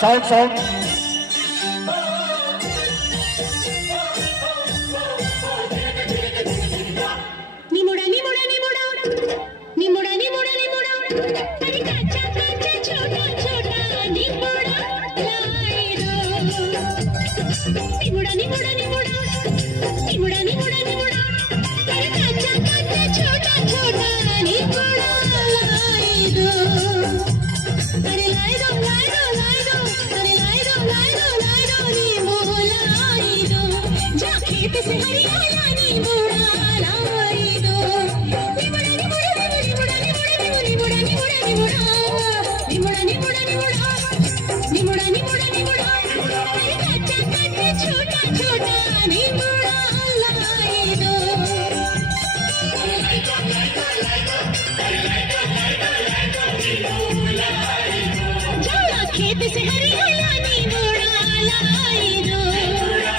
Sound sound निमुडा निमुडा निमुडा निमुडा निमुडा निमुडा अरे काचा काचा छोटा छोटा निमुडा लाई दो निमुडा निमुडा निमुडा निमुडा निमुडा निमुडा अरे काचा काचा छोटा छोटा निमुडा लाई दो अरे लाई दो लाई दो लाई दो अरे लाई दो लाई दो लाई दो निमुडा लाई दो जा खेत से हरियाला निमुडा लाई दो निमुडा निमुडा निमुडा निमुडा निमुडा निमुडा निमुडा निमुडा निमुडा निमुडा निमुडा निमुडा अरे काचा काचा छोटा छोटा निमुडा लाई दो जाला खेत से हरियाला निमुडा लाई दो निमुडा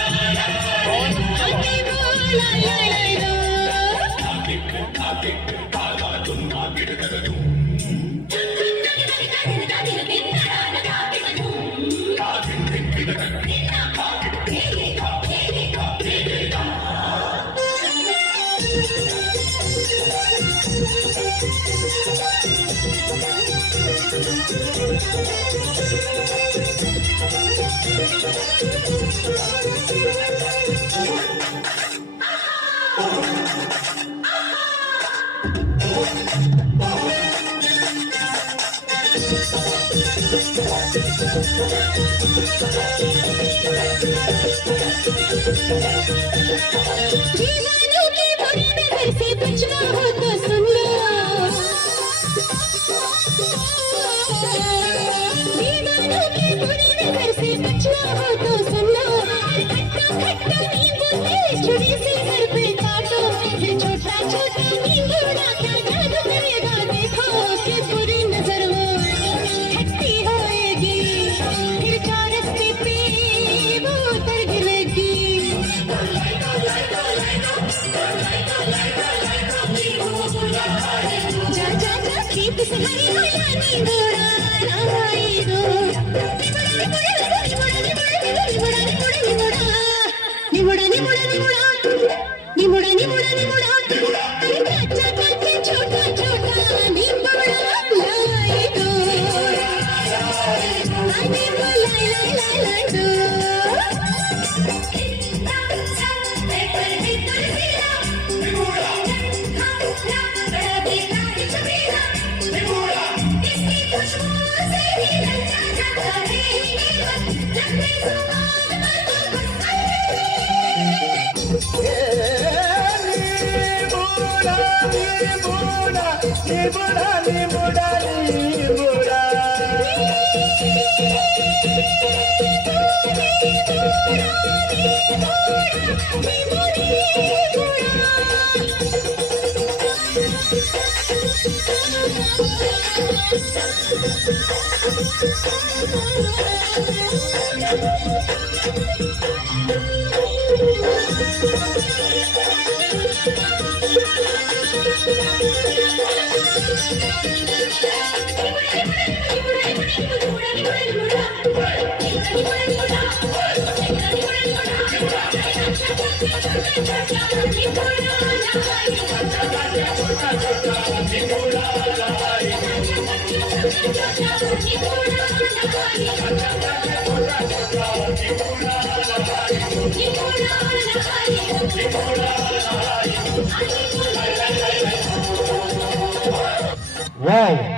लाई दो दीवानों की बुरी नजर से बचना हो तो सुन लो दीवानों की बुरी नजर से बचना हो तो सुन लो खट्टा खट्टा नींबू से छुरी से सर पे काटो फिर छोटा छोटा नींबूड़ा क्या जादू करेगा देखो कि बुरी नजर वो खट्टी होएगी फिर चौरस्ते पे वो उतर गिरेगी जा जा जा खेत से हरियाला निमुडा लाई दो निमुडा निमुडा निमुडा निमुडा निमुडा निमुडा निमुडा निमुडा निमुडा अरे काचा काचा छोटा छोटा निमुडा लाई दो निमुडा लाई दो निमुडा निमुडा निमुडा Wow.